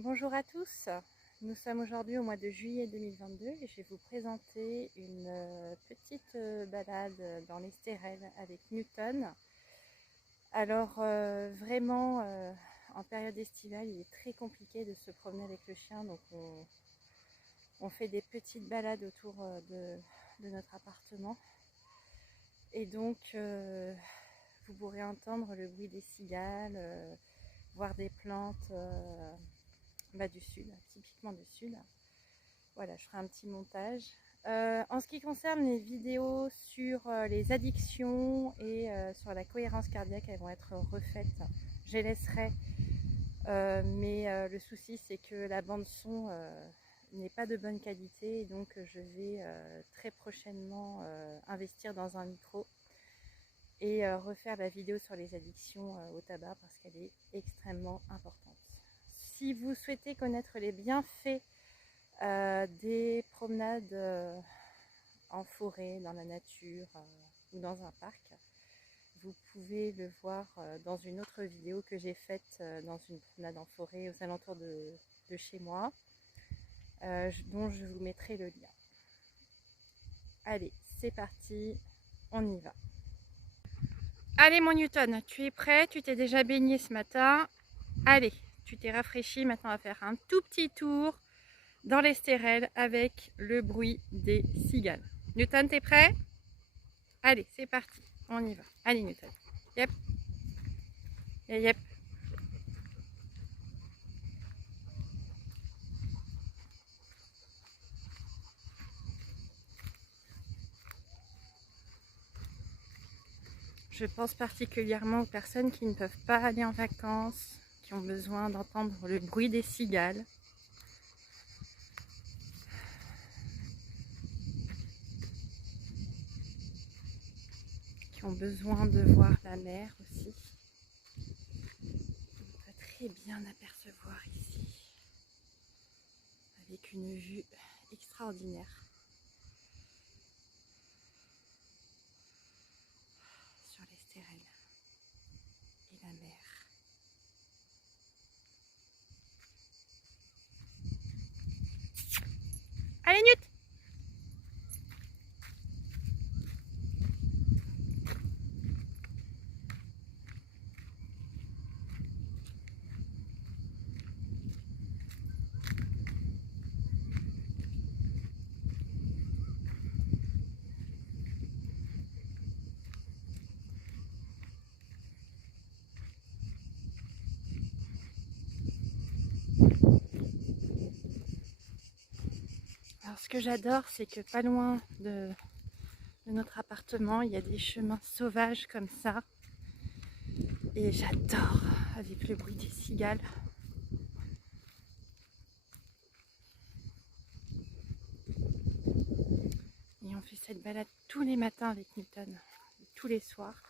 Bonjour à tous, nous sommes aujourd'hui au mois de juillet 2022 et je vais vous présenter une petite balade dans les stérelles avec Newton. Alors vraiment en période estivale il est très compliqué de se promener avec le chien, donc on fait des petites balades autour de notre appartement et donc vous pourrez entendre le bruit des cigales, voir des plantes du sud, typiquement du sud. Voilà, je ferai un petit montage. En ce qui concerne les vidéos sur les addictions et sur la cohérence cardiaque, elles vont être refaites. Je les laisserai, mais le souci c'est que la bande son n'est pas de bonne qualité, et donc je vais très prochainement investir dans un micro et refaire la vidéo sur les addictions au tabac parce qu'elle est extrêmement importante. Si vous souhaitez connaître les bienfaits des promenades en forêt, dans la nature ou dans un parc, vous pouvez le voir dans une autre vidéo que j'ai faite dans une promenade en forêt aux alentours de chez moi, dont je vous mettrai le lien. Allez, c'est parti, on y va. Allez mon Newton, tu es prêt? Tu t'es déjà baigné ce matin. Allez, tu t'es rafraîchi, maintenant on va faire un tout petit tour dans les stérelles avec le bruit des cigales. Newton, t'es prêt? Allez, c'est parti, on y va. Allez Newton. Yep. Et yep. Je pense particulièrement aux personnes qui ne peuvent pas aller en vacances, qui ont besoin d'entendre le bruit des cigales. Qui ont besoin de voir la mer aussi. On peut très bien apercevoir ici, avec une vue extraordinaire sur les stérelles et la mer. Allez Newt! Alors ce que j'adore, c'est que pas loin de notre appartement, il y a des chemins sauvages comme ça. Et j'adore, avec le bruit des cigales. Et on fait cette balade tous les matins avec Newton, tous les soirs.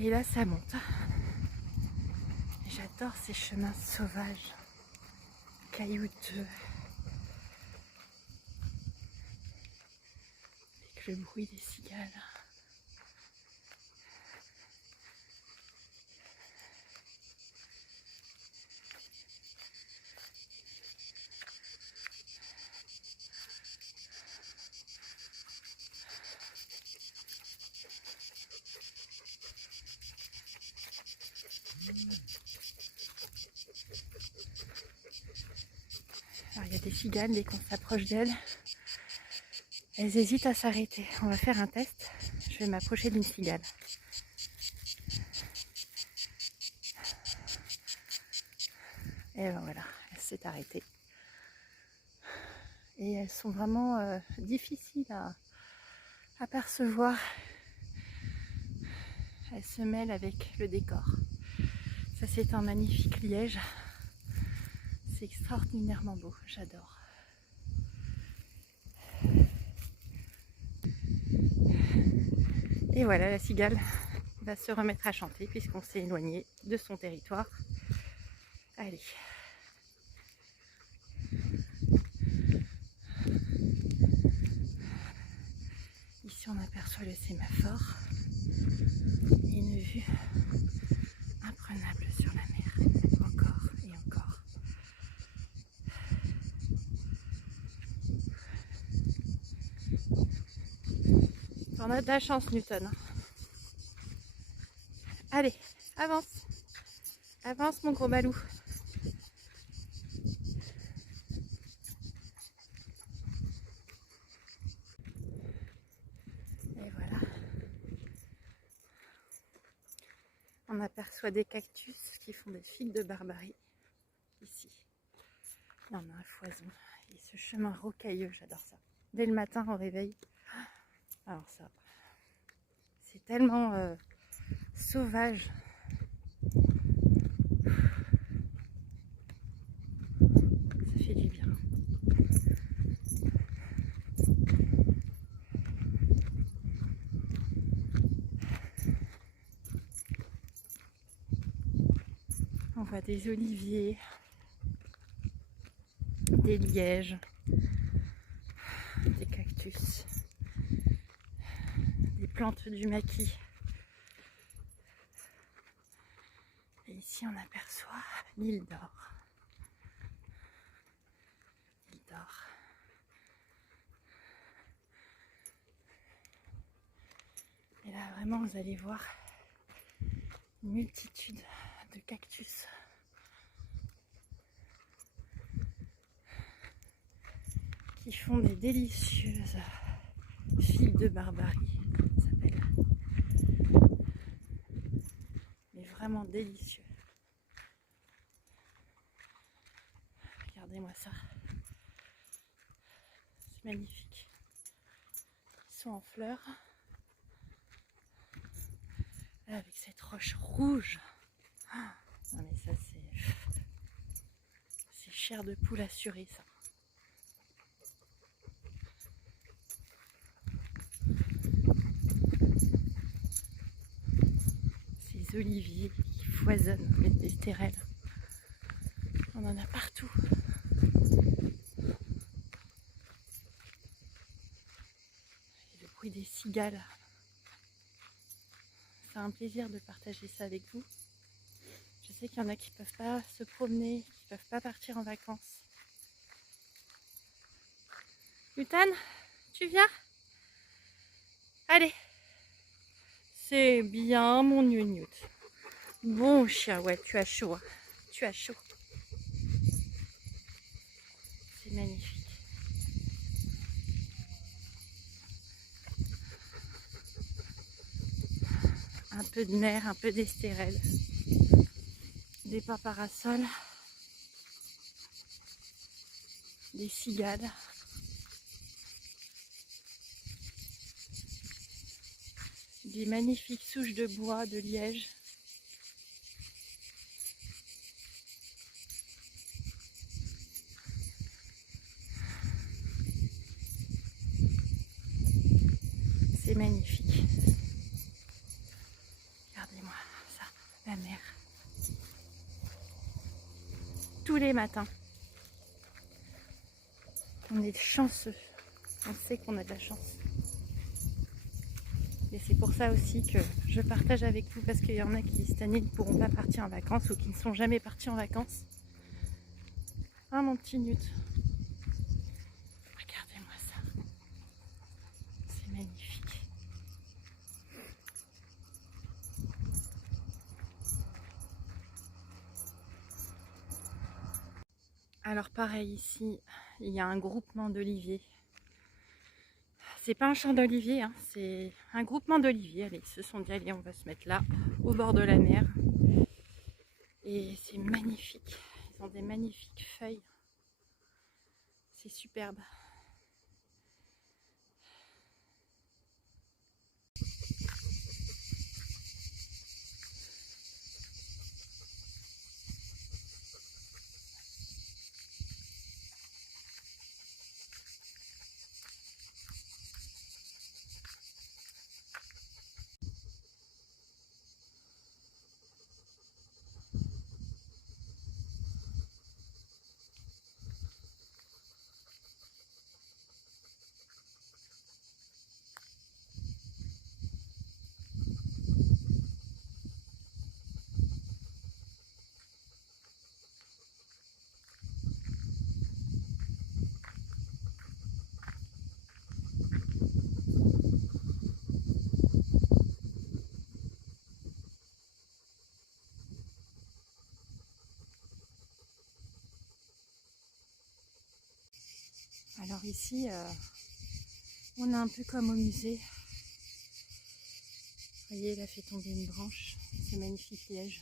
Et là ça monte. J'adore ces chemins sauvages, caillouteux, avec le bruit des cigales. Alors il y a des cigales, dès qu'on s'approche d'elles, elles hésitent à s'arrêter. On va faire un test. Je vais m'approcher d'une cigale. Et ben voilà, elle s'est arrêtée. Et elles sont vraiment difficiles à percevoir. Elles se mêlent avec le décor. Ça c'est un magnifique liège. C'est extraordinairement beau, j'adore. Et voilà, la cigale va se remettre à chanter puisqu'on s'est éloigné de son territoire. Allez. Ici, on aperçoit le sémaphore et une vue imprenable sur la mer. Encore et encore. T'en as de la chance, Newton. Allez, avance. Avance, mon gros balou. Et voilà. On aperçoit des cactus qui font des figues de Barbarie. Ici. Il y en a un foison. Et ce chemin rocailleux, j'adore ça. Dès le matin, au réveil. Alors ça, c'est tellement sauvage. Ça fait du bien. On voit des oliviers, des lièges, des cactus, des plantes du maquis. Et ici on aperçoit l'île d'Or. L'île d'Or. Et là vraiment vous allez voir une multitude de cactus. Qui font des délicieuses figues de Barbarie, ça s'appelle. Mais vraiment délicieux. Regardez-moi ça. C'est magnifique. Ils sont en fleurs. Là, avec cette roche rouge. Non mais ça c'est chair de poule assurée ça. Ces oliviers qui foisonnent, les stérelles. On en a partout. Et le bruit des cigales. C'est un plaisir de partager ça avec vous. Je sais qu'il y en a qui ne peuvent pas se promener, qui ne peuvent pas partir en vacances. Lutan, tu viens? Allez. C'est bien mon Newt. Bon chien, ouais, tu as chaud. Hein. Tu as chaud. C'est magnifique. Un peu de mer, un peu d'estérel. Des paparasols. Des cigales. Des magnifiques souches de bois, de liège. C'est magnifique. Regardez-moi ça, la mer. Tous les matins. On est chanceux. On sait qu'on a de la chance. Et c'est pour ça aussi que je partage avec vous, parce qu'il y en a qui cette année ne pourront pas partir en vacances ou qui ne sont jamais partis en vacances. Ah mon petit Newt. Regardez-moi ça. C'est magnifique. Alors pareil ici, il y a un groupement d'oliviers. C'est pas un champ d'oliviers, hein, c'est un groupement d'oliviers. Allez, ils se sont dit, allez, on va se mettre là, au bord de la mer. Et c'est magnifique. Ils ont des magnifiques feuilles. C'est superbe. Alors ici, on est un peu comme au musée. Vous voyez, il a fait tomber une branche, ce magnifique liège.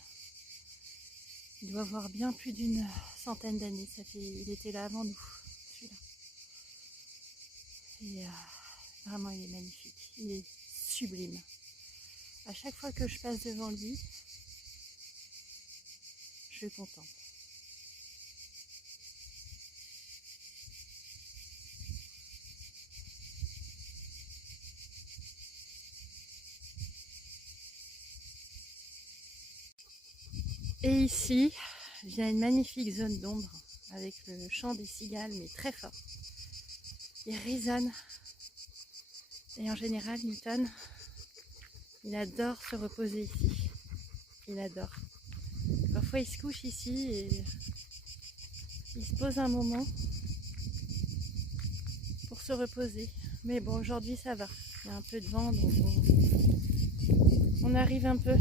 Il doit avoir bien plus d'une centaine d'années, il était là avant nous, celui-là. Et vraiment, il est magnifique, il est sublime. À chaque fois que je passe devant lui, je le contemple. Et ici, il y a une magnifique zone d'ombre avec le chant des cigales, mais très fort. Il résonne. Et en général, Newton, il adore se reposer ici. Il adore. Parfois, il se couche ici et il se pose un moment pour se reposer. Mais bon, aujourd'hui, ça va. Il y a un peu de vent, donc on arrive un peu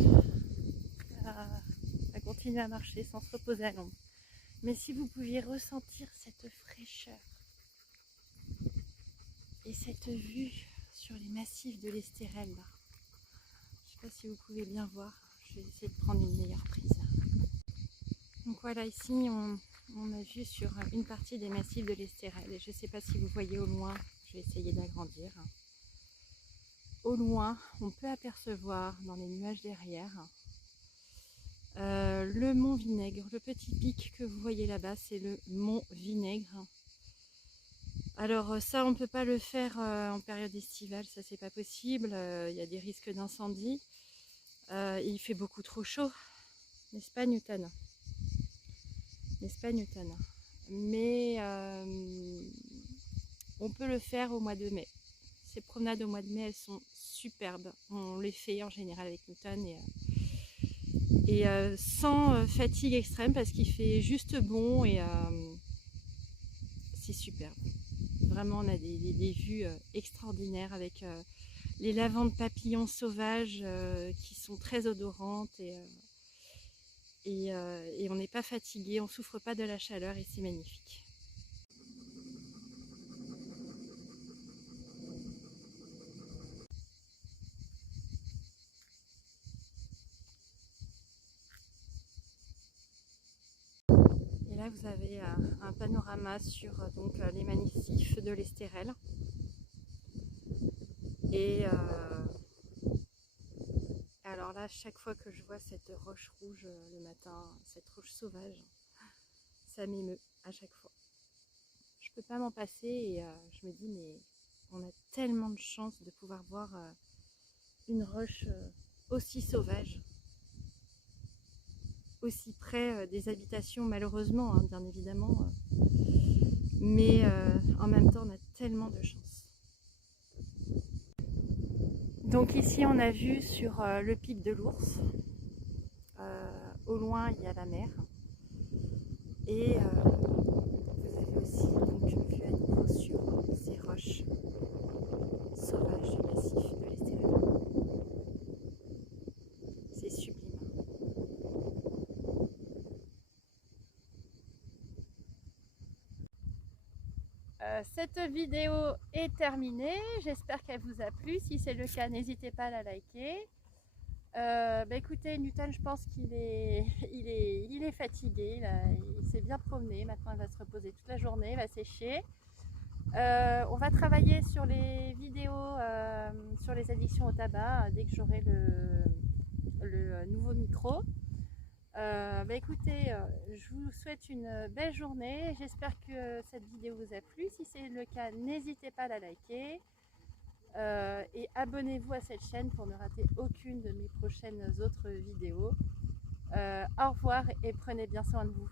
à continuer à marcher sans se reposer à l'ombre. Mais si vous pouviez ressentir cette fraîcheur et cette vue sur les massifs de l'Estérel, là. Je ne sais pas si vous pouvez bien voir, je vais essayer de prendre une meilleure prise. Donc voilà, ici on a vu sur une partie des massifs de l'Estérel et je ne sais pas si vous voyez au loin, je vais essayer d'agrandir. Au loin, on peut apercevoir dans les nuages derrière le mont Vinaigre. Le petit pic que vous voyez là-bas, c'est le mont Vinaigre. Alors ça, on ne peut pas le faire en période estivale, ça c'est pas possible. Il y a des risques d'incendie. Il fait beaucoup trop chaud, n'est-ce pas Newton? N'est-ce pas Newton? Mais on peut le faire au mois de mai. Ces promenades au mois de mai, elles sont superbes. On les fait en général avec Newton et sans fatigue extrême parce qu'il fait juste bon et c'est superbe. Vraiment, on a des vues extraordinaires avec les lavandes papillons sauvages qui sont très odorantes et on n'est pas fatigué, on ne souffre pas de la chaleur et c'est magnifique. Et là vous avez un panorama sur les massifs de l'Estérel. Et alors là, chaque fois que je vois cette roche rouge le matin, cette roche sauvage, ça m'émeut à chaque fois. Je peux pas m'en passer et je me dis mais on a tellement de chance de pouvoir voir une roche aussi sauvage, aussi près des habitations malheureusement, hein, bien évidemment, mais en même temps on a tellement de chance. Donc ici on a vu sur le pic de l'Ours, au loin il y a la mer et vous avez aussi donc vue à nouveau sur ces roches sauvages du massif de l'Estérel. C'est sublime. Cette vidéo est terminée, j'espère qu'elle vous a plu. Si c'est le cas, n'hésitez pas à la liker. Écoutez, Newton, je pense qu'il est, il est fatigué, il s'est bien promené, maintenant il va se reposer toute la journée, il va sécher. On va travailler sur les vidéos sur les addictions au tabac dès que j'aurai le nouveau micro. Écoutez, je vous souhaite une belle journée, j'espère que cette vidéo vous a plu. Si c'est le cas, n'hésitez pas à la liker. Et abonnez-vous à cette chaîne pour ne rater aucune de mes prochaines autres vidéos. Au revoir et prenez bien soin de vous.